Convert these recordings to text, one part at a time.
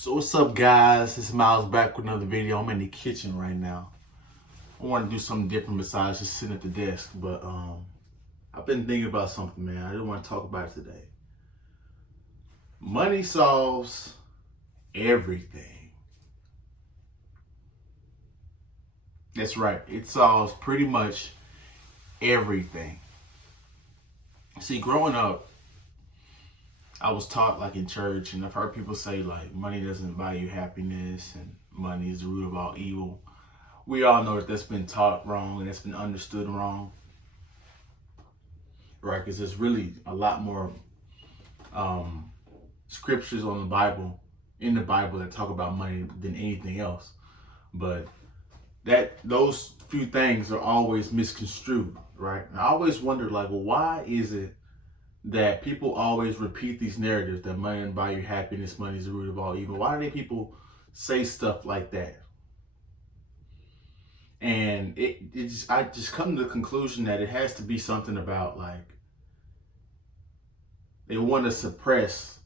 So what's up, guys? This is Miles back with another video. I'm in the kitchen right now. I want to do something different besides just sitting at the desk, but I've been thinking about something, man. I didn't want to talk about it today. Money solves everything. That's right. It solves pretty much everything. See, growing up, I was taught like in church, and I've heard people say like money doesn't buy you happiness and money is the root of all evil. We all know that that's been taught wrong and that's been understood wrong, right? Because there's really a lot more scriptures in the Bible that talk about money than anything else. But those few things are always misconstrued, right? And I always wondered like, well, why is it that people always repeat these narratives that money doesn't buy you happiness, money is the root of all evil? Why do people say stuff like that? And I just come to the conclusion that it has to be something about like they want to suppress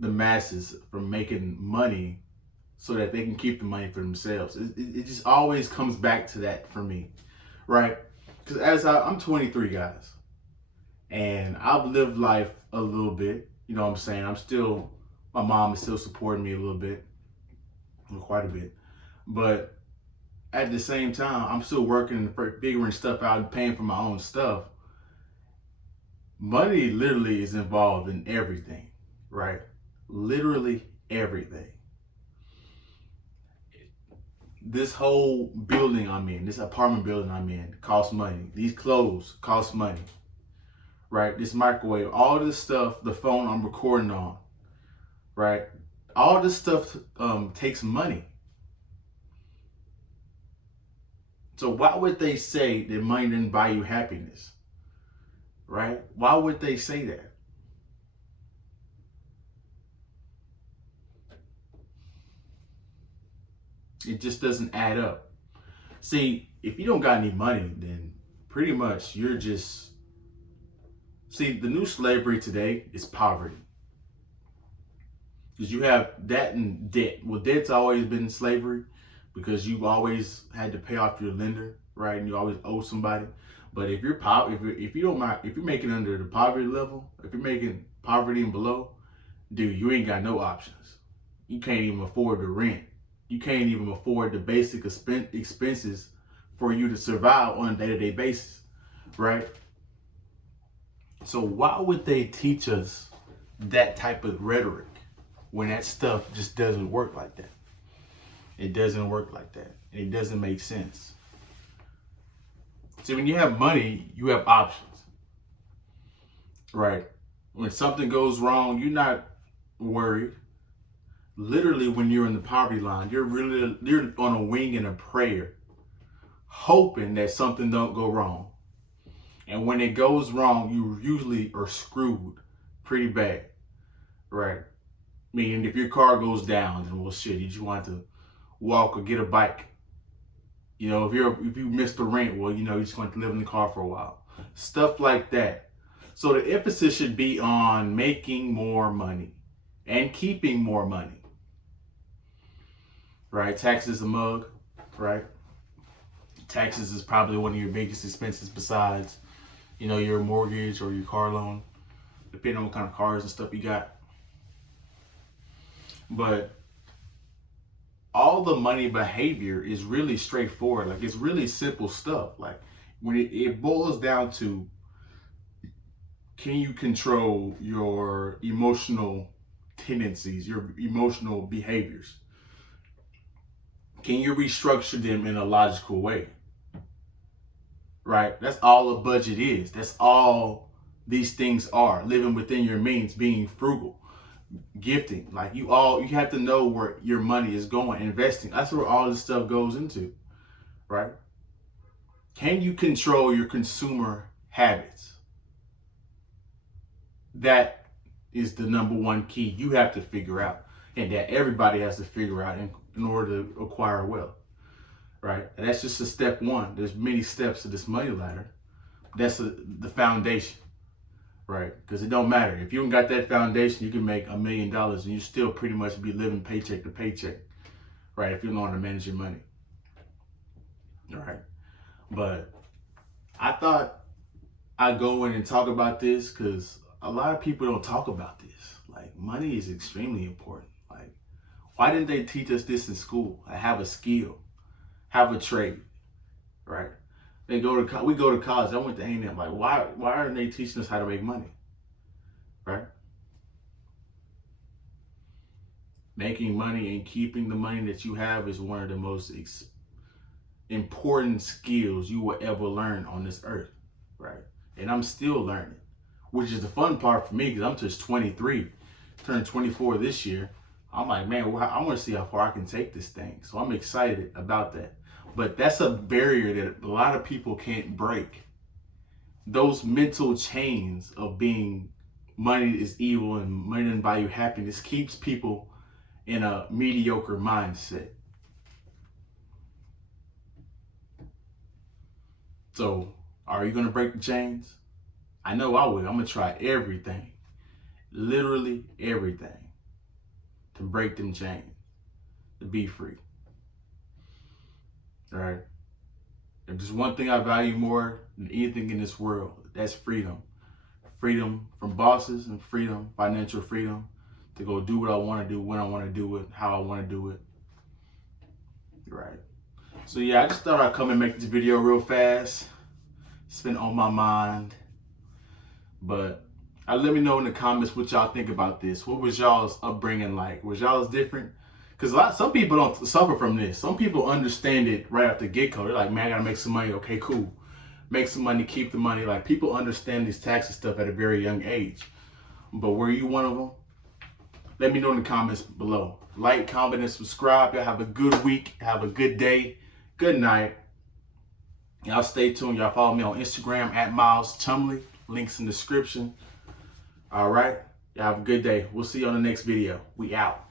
the masses from making money so that they can keep the money for themselves. It just always comes back to that for me, right? Because I'm 23, guys, and I've lived life a little bit. You know what I'm saying? My mom is still supporting me a little bit, quite a bit, but at the same time, I'm still working and figuring stuff out and paying for my own stuff. Money literally is involved in everything, right? Literally everything. This whole building I'm in, this apartment building I'm in, costs money. These clothes cost money, right? This microwave, all this stuff, the phone I'm recording on, right? All this stuff takes money. So why would they say that money didn't buy you happiness, right? Why would they say that? It just doesn't add up. See, if you don't got any money, then pretty much you're just... See, the new slavery today is poverty. Because you have that and debt. Well, debt's always been slavery because you've always had to pay off your lender, right? And you always owe somebody. But if you're if you're making under the poverty level, if you're making poverty and below, dude, you ain't got no options. You can't even afford the rent. You can't even afford the basic expenses for you to survive on a day-to-day basis, right? So why would they teach us that type of rhetoric when that stuff just doesn't work like that? It doesn't work like that. It doesn't make sense. See, when you have money, you have options, right? When something goes wrong, you're not worried. Literally, when you're in the poverty line, you're on a wing and a prayer, hoping that something don't go wrong. And when it goes wrong, you usually are screwed pretty bad, right? Meaning, if your car goes down, then well, shit, you just want to walk or get a bike. You know, if you miss the rent, well, you know, you just want to live in the car for a while. Stuff like that. So the emphasis should be on making more money and keeping more money, right? Taxes a mug, right? Taxes is probably one of your biggest expenses besides, you know, your mortgage or your car loan, depending on what kind of cars and stuff you got. But all the money behavior is really straightforward. Like, it's really simple stuff. Like, when it boils down to, can you control your emotional tendencies, your emotional behaviors? Can you restructure them in a logical way? Right? That's all a budget is. That's all these things are. Living within your means, being frugal, gifting. Like, you have to know where your money is going. Investing, that's where all this stuff goes into, right? Can you control your consumer habits? That is the number one key you have to figure out, and that everybody has to figure out in order to acquire wealth, right? And that's just a step one. There's many steps to this money ladder. That's the foundation, right? Because it don't matter. If you don't got that foundation, you can make $1 million and you still pretty much be living paycheck to paycheck, right? If you know how to manage your money, all right? But I thought I'd go in and talk about this because a lot of people don't talk about this. Like, money is extremely important. Like, why didn't they teach us this in school? I have a skill, have a trade, right? We go to college. I went to A&M. Like, why aren't they teaching us how to make money, right? Making money and keeping the money that you have is one of the most important skills you will ever learn on this earth, right? And I'm still learning, which is the fun part for me because I'm just 23, turned 24 this year. I'm like, man, I want to see how far I can take this thing. So I'm excited about that. But that's a barrier that a lot of people can't break. Those mental chains of being money is evil and money doesn't buy you happiness keeps people in a mediocre mindset. So, are you going to break the chains? I know I will. I'm going to try everything, literally everything, to break them chains, to be free. All right? If there's one thing I value more than anything in this world, that's freedom. Freedom from bosses and freedom, financial freedom, to go do what I want to do, when I want to do it, how I want to do it. Right. So yeah, I just thought I'd come and make this video real fast. It's been on my mind. But let me know in the comments what y'all think about this. What was y'all's upbringing like? Was y'all's different? Because some people don't suffer from this. Some people understand it right after the get-go. They're like, man, I gotta make some money. Okay, cool. Make some money, keep the money. Like, people understand this tax stuff at a very young age. But were you one of them? Let me know in the comments below. Like, comment, and subscribe. Y'all have a good week. Have a good day. Good night. Y'all stay tuned. Y'all follow me on Instagram at Myleschum. Links in the description. All right. Y'all have a good day. We'll see you on the next video. We out.